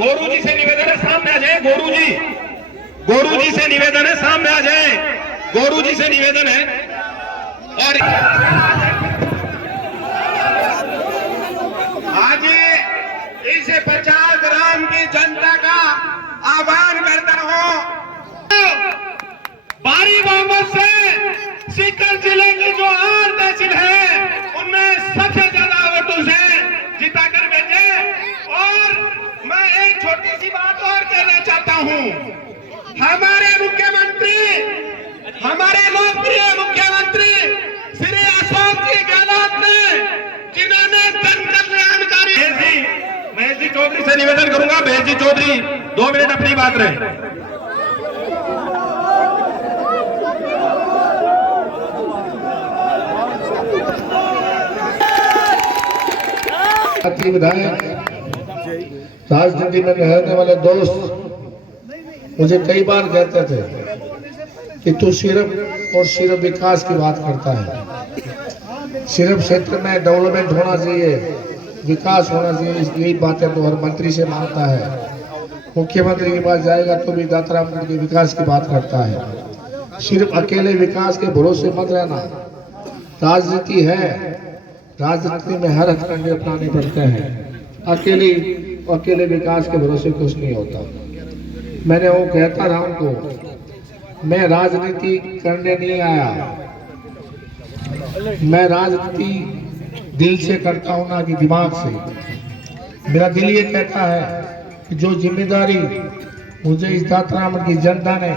गोरू जी से निवेदन है सामने आ जाए। गोरू जी से निवेदन है सामने आ जाए। गोरू जी से निवेदन है। और आज इस 50 ग्राम की जनता का आह्वान करता हूं, भारी बहुमत से सीकर जिले की जो 8 तहसील है उनमें सबसे ज्यादा वोटों से जिता कर भेजे। और मैं एक छोटी सी बात और कहना चाहता हूं, हमारे मुख्यमंत्री, हमारे लोकप्रिय मुख्यमंत्री श्री अशोक जी गहलोत ने, जिन्होंने जन कल्याणकारी, महेश जी चौधरी से निवेदन करूंगा, महेश जी चौधरी 2 मिनट अपनी बात रहे। विधायक, राजनीति में रहने वाले दोस्त मुझे कई बार कहते थे कि तू सिर्फ और सिर्फ विकास की बात करता है, सिर्फ क्षेत्र में डेवलपमेंट होना चाहिए, विकास होना चाहिए, यही बातें तो हर मंत्री से मांगता है। मुख्यमंत्री के पास जाएगा तो भी दातारामगढ़ के विकास की बात करता है। सिर्फ अकेले विकास के भरोसे मत रहना, राजनीति है, राजनीति में हर हथकंडे अपनाने पड़ते हैं। अकेले विकास के भरोसे कुछ नहीं होता। मैंने वो कहता रहा उनको, मैं राजनीति करने नहीं आया, मैं राजनीति दिल से करता हूं, ना कि दिमाग से। मेरा दिल ये कहता है कि जो जिम्मेदारी मुझे इस दातारामगढ़ की जनता ने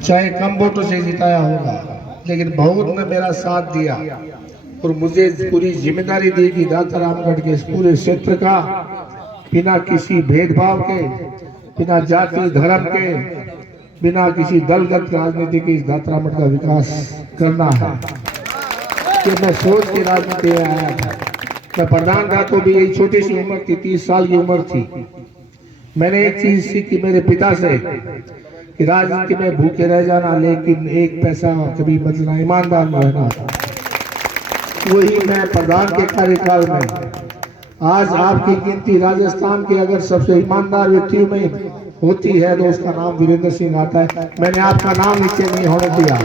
चाहे कम वोटों से जिताया होगा, लेकिन बहुत ने मेरा साथ दिया और मुझे पूरी जिम्मेदारी दी कि दातारामगढ़ के इस पूरे क्षेत्र का बिना किसी भेदभाव के, बिना जाति धर्म के, बिना किसी दलगत राजनीति के इस दातारामगढ़ का विकास करना है। कि मैं सोच के राजनीति में आया था। मैं प्रधान था तो भी यही छोटी सी उम्र थी, 30 साल की उम्र थी। मैंने एक चीज सीखी मेरे पिता से कि राजनीति में भूखे रह जाना, लेकिन एक पैसा कभी बचना, ईमानदार रहना। वही मैं प्रधान के कार्यकाल में, आज आपकी गिनती राजस्थान के अगर सबसे ईमानदार व्यक्तियों में होती है तो उसका नाम वीरेंद्र सिंह आता है। मैंने आपका नाम नीचे नहीं होने दिया।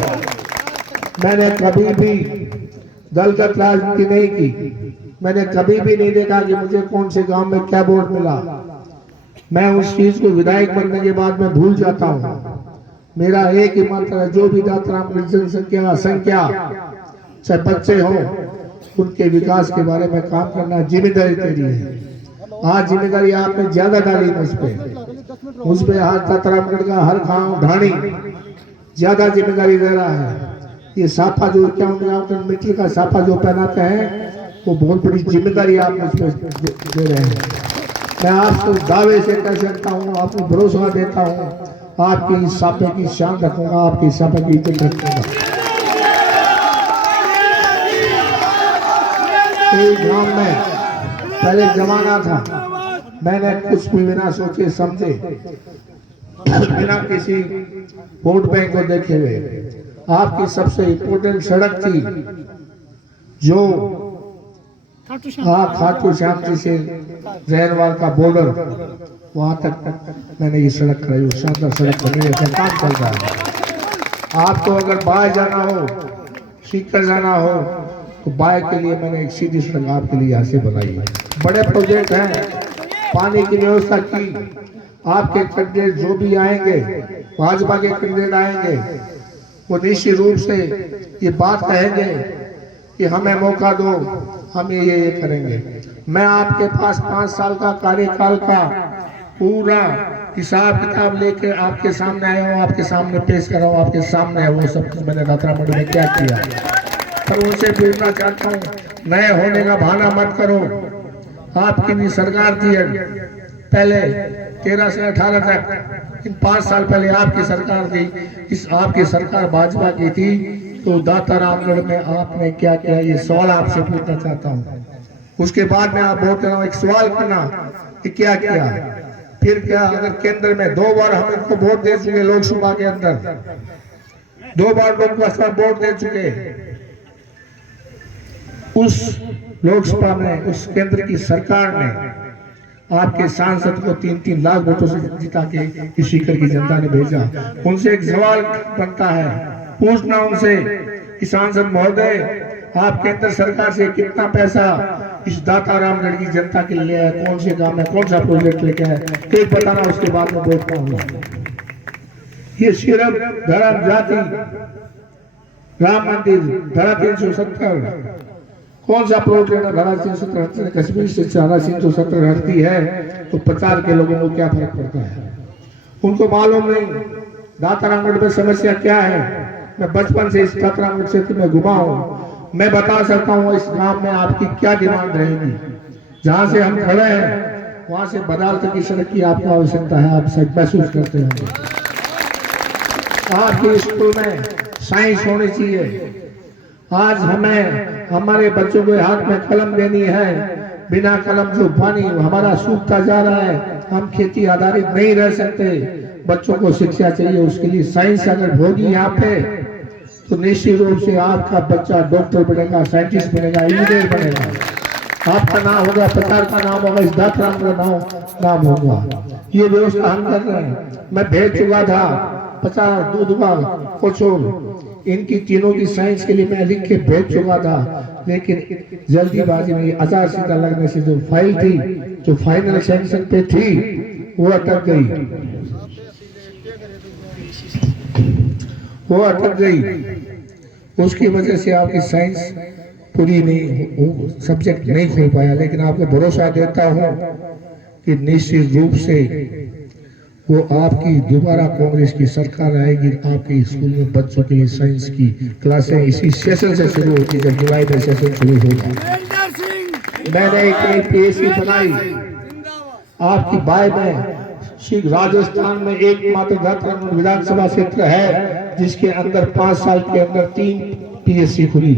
मैंने कभी भी दलगत राजनीति नहीं की। मैंने कभी भी नहीं देखा कि मुझे कौन से गांव में क्या वोट मिला। मैं उस चीज को विधायक बनने के बाद में भूल जाता हूँ। मेरा एक ही मंत्र है, जो भी दातारामगढ़ जनसंख्या चाहे बच्चे हों, उनके विकास के बारे में काम करना जिम्मेदारी तेरी है। आज जिम्मेदारी आपने ज्यादा डाली मुझ पे आज दातारामगढ़ का हर गांव ढाणी ज्यादा जिम्मेदारी दे रहा है। ये साफा जो 51 मीटर का साफा जो पहनाते हैं, वो बहुत बड़ी जिम्मेदारी आप मुझ पे दे रहे हैं। मैं आपको दावे से कह सकता हूँ, आपको भरोसा देता हूँ, आपकी इस साफे की शान रखूंगा, आपकी साफे की इज्जत रखूंगा। ग्राम में पहले जमाना था, मैंने कुछ भी बिना सोचे समझे, बिना किसी वोट बैंक को देखे हुए, आपकी सबसे इम्पोर्टेंट सड़क थी जो खाटू श्याम जी से जहरवाल का बॉर्डर, वहां तक मैंने ये सड़क कराई। शानदार सड़क बनी है, काम चल रहा है। आपको अगर बाहर जाना हो, सीकर जाना हो, तो बाइक के लिए मैंने एक सीधी सड़क आपके लिए यहाँ से बनाई है। बड़े प्रोजेक्ट हैं, पानी की व्यवस्था की। आपके कैंडिडेट जो भी आएंगे, भाजपा के कैंडिडेट आएंगे, वो निश्चित रूप से ये बात कहेंगे कि हमें मौका दो, हम ये करेंगे। मैं आपके पास 5 साल का कार्यकाल का पूरा हिसाब किताब लेके आपके सामने आया हूँ, आपके सामने पेश कर रहा हूँ, आपके सामने है वो सब मैंने दातारामगढ़ में क्या किया। पर उनसे पूछना चाहता हूँ, नए होने का बहाना मत करो। आपकी भी सरकार थी पहले 13 से 18 तक, इन 5 साल पहले आपकी सरकार थी। इस आपकी सरकार भाजपा की थी, तो दातारामगढ़ में आपने क्या किया, ये सवाल आपसे पूछना चाहता हूँ। उसके बाद में आप बोलते रहो, एक सवाल करना कि क्या किया, फिर क्या। अगर केंद्र में 2 बार हम इनको वोट दे चुके, लोकसभा के अंदर 2 बार लोकसभा वोट दे चुके, उस लोकसभा में उस केंद्र की सरकार ने आपके सांसद को 3-3 लाख वोटों से जिता के इस सीकर की जनता ने भेजा। उनसे एक सवाल बनता है, पूछना उनसे कि सांसद महोदय, आप केंद्र सरकार से कितना पैसा इस दाता रामगढ़ की जनता के लिए है, कौन से काम में कौन सा प्रोजेक्ट लेके है, एक बताना, उसके बाद में वोट पाऊंगा। ये सिर्फ धर्म जाति राम मंदिर धारा 370 कौन सा प्रोजेक्ट है, धारा 370 कश्मीर से धारा 370 हटती है तो प्रचार के लोगों को क्या फर्क पड़ता है, उनको मालूम नहीं दाता रामगढ़ में समस्या क्या है। मैं बचपन से इस दाता रामगढ़ क्षेत्र में घुमा हूँ, मैं बता सकता हूँ इस गांव में आपकी क्या डिमांड रहेगी। जहां से हम खड़े हैं वहां से बाजार तक की सड़क की आपको आवश्यकता है, आप सब महसूस करते होंगे। आपके स्कूल में साइंस होनी चाहिए। आज हमें हमारे बच्चों को हाथ में कलम देनी है, बिना कलम जो पानी हमारा सूखता जा रहा है, हम खेती आधारित नहीं रह सकते। बच्चों को शिक्षा चाहिए, उसके लिए साइंस अगर होगी यहाँ पे तो निश्चित रूप से आपका बच्चा डॉक्टर बनेगा, साइंटिस्ट बनेगा, इंजीनियर बनेगा, आपका नाम होगा, प्रचार का नाम होगा, इस दाता रामगढ़ का नाम होगा। ये व्यवस्था हम कर रहे हैं। मैं भेज चुका था 50 दूधवा कोचोर, इनकी तीनों की साइंस के लिए मैं लिख के भेज चुका था, लेकिन जल्दीबाजी में आचार संहिता लगने से जो फाइल थी, जो फाइनल सैंक्शन पे थी, वो अटक गई। उसकी वजह से आपकी साइंस पूरी नहीं, सब्जेक्ट नहीं खोल पाया। लेकिन आपको भरोसा देता हूँ कि निश्चित रूप से वो आपकी दोबारा कांग्रेस की सरकार आएगी, आपके स्कूल में बच्चों के लिए साइंस की क्लासें इसी सेशन से शुरू होती, जब जुलाई में सेशन शुरू होगा। मैंने एक पीएससी बनाई आपकी बाय में, राजस्थान में एकमात्र दाता विधानसभा क्षेत्र है जिसके अंदर 5 साल के अंदर 3 पीएससी खुली।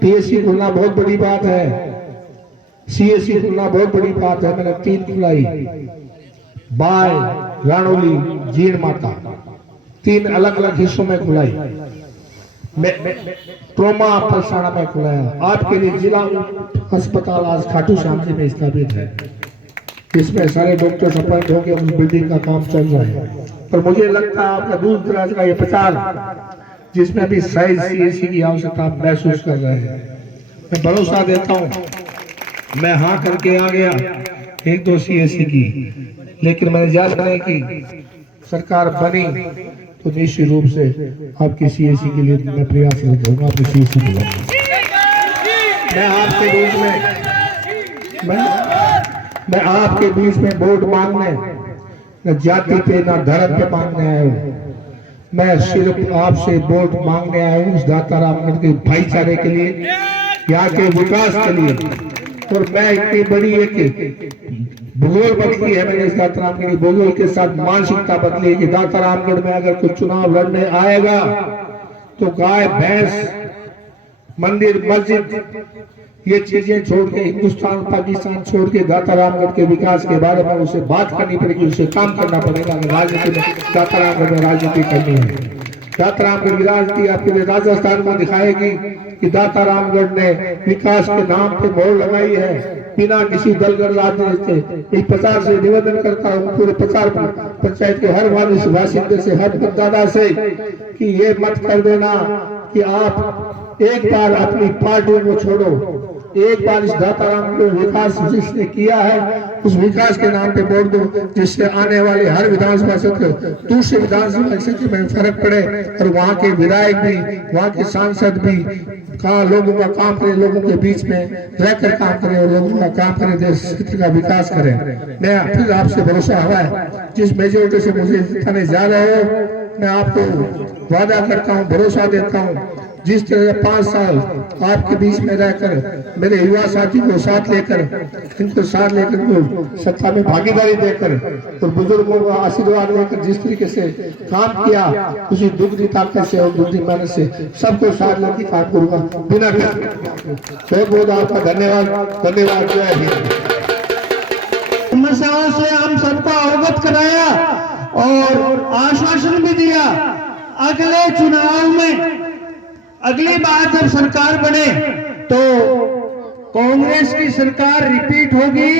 पीएससी खुलना बहुत बड़ी बात है, सीएससी खुलना बहुत बड़ी बात है। मैंने 3 खुलाई, बाय, रानोली, जीण माता, 3 अलग अलग हिस्सों में खुलाई। ट्रोमा पलसाना में खुलाया। आपके लिए जिला अस्पताल आज खाटू श्याम जी में स्थापित है, इसमें सारे डॉक्टर अपॉइंट होंगे, उस बिल्डिंग का काम चल रहा है। पर मुझे लगता है आपका दूर दराज का ये प्रचार, जिसमें भी साइंस सीएससी की आवश्यकता महसूस कर रहे हैं, मैं भरोसा देता हूँ। मैं हाँ करके आ गया 1-2 सीएससी की, लेकिन मैंने जाना है कि सरकार बनी तो निश्चित रूप से आपकी सीएससी के लिए मैं प्रयासरत होगा, आपकी सीएससी दिलाऊंगा। मैं आपके बीच मैं आपके बीच में वोट मांगने, न जाति पे न धर्म पे मांगने आया हूँ। मैं सिर्फ आपसे वोट मांगने आया हूँ इस दाता रामगढ़ के भाईचारे के लिए, यहाँ के विकास के लिए। और मैं इतनी बड़ी एक भूगोल बदली है मैंने इस दाता रामगढ़ की, भूगोल के साथ मानसिकता बदली है कि दाता रामगढ़ में अगर कुछ चुनाव लड़ने आएगा तो गाय भैंस मंदिर मस्जिद ये चीजें छोड़ के, हिंदुस्तान पाकिस्तान छोड़ के दाता रामगढ़ के विकास के बारे में उसे बात करनी पड़ेगी, उसे काम करना पड़ेगा। राजनीति में दाता रामगढ़ में राजनीति करनी है। दाता रामगढ़ की राजनीति आपके लिए राजस्थान में दिखाएगी कि दाता रामगढ़ ने विकास के नाम पे मोहर लगाई है, बिना किसी दलगत राजनीति के। इस प्रचार से निवेदन करता हूँ पूरे प्रचार पंचायत के हर बासिंदे से, हर मतदाता से कि ये मत कर देना कि आप एक बार अपनी पार्टियों को छोड़ो, एक बार इस दाता रामगढ़ विकास जिसने किया है उस विकास के नाम पे वोट दो, जिससे आने वाले हर विधानसभा क्षेत्र, दूसरे विधानसभा क्षेत्र में फर्क पड़े और वहाँ के विधायक भी, वहाँ के सांसद भी लोगों का काम करे, लोगों के बीच में रहकर काम करे और लोगों का काम करे, देश क्षेत्र का विकास करे। मैं फिर आपसे भरोसा हुआ है, जिस मेजोरिटी से मुझे जिताने जा रहे हो, मैं आपको वादा करता हूँ, भरोसा देता हूँ, जिस तरह 5 साल आपके बीच में रहकर मेरे युवा साथी को साथ लेकर, इनको साथ लेकर सत्ता में भागीदारी देकर और बुजुर्गों का आशीर्वाद लेकर जिस तरीके से काम किया, उसी दुगनी ताकत से और दुगनी मेहनत से सबको साथ लेकर काम करूंगा बिना बहुत बहुत आपका धन्यवाद। जय हिंद। समस्याओं से हम सबको अवगत कराया और आश्वासन भी दिया। अगले चुनाव में अगली बार जब सरकार बने तो कांग्रेस की सरकार रिपीट होगी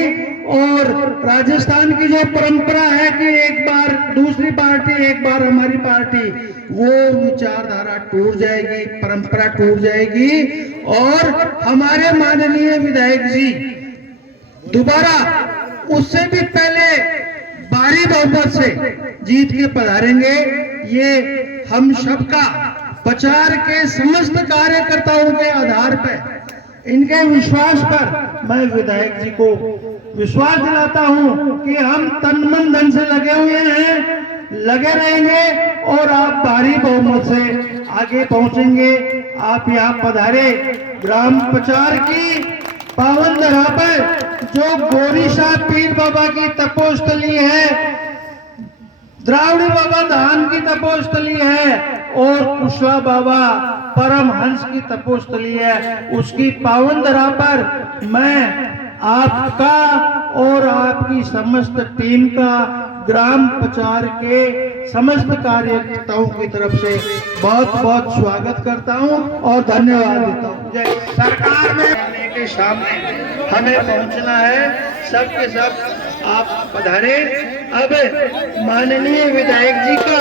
और राजस्थान की जो परंपरा है कि एक बार दूसरी पार्टी एक बार हमारी पार्टी, वो विचारधारा टूट जाएगी, परंपरा टूट जाएगी और हमारे माननीय विधायक जी दोबारा उससे भी पहले भारी बहुमत से जीत के पधारेंगे। ये हम सबका प्रचार के समस्त कार्यकर्ताओं के आधार पर, इनके विश्वास पर मैं विधायक जी को विश्वास दिलाता हूं कि हम तन मन धन से लगे हुए हैं, लगे रहेंगे और आप भारी बहुमत से आगे पहुंचेंगे। आप यहाँ पधारे ग्राम प्रचार की पावन धरा पर जो गोरीशाह पीर बाबा की तपोस्थली है, द्रावड़ी बाबा धाम की तपोस्थली है और कुशवा बाबा परमहंस की तपोस्थली है, उसकी पावन धरा पर मैं आपका और आपकी समस्त टीम का ग्राम प्रचार के समस्त कार्यकर्ताओं की तरफ से बहुत बहुत स्वागत करता हूं और धन्यवाद देता हूं। जय। सरकार में के सामने हमें पहुंचना है, सबके सब आप पधारे। अब माननीय विधायक जी का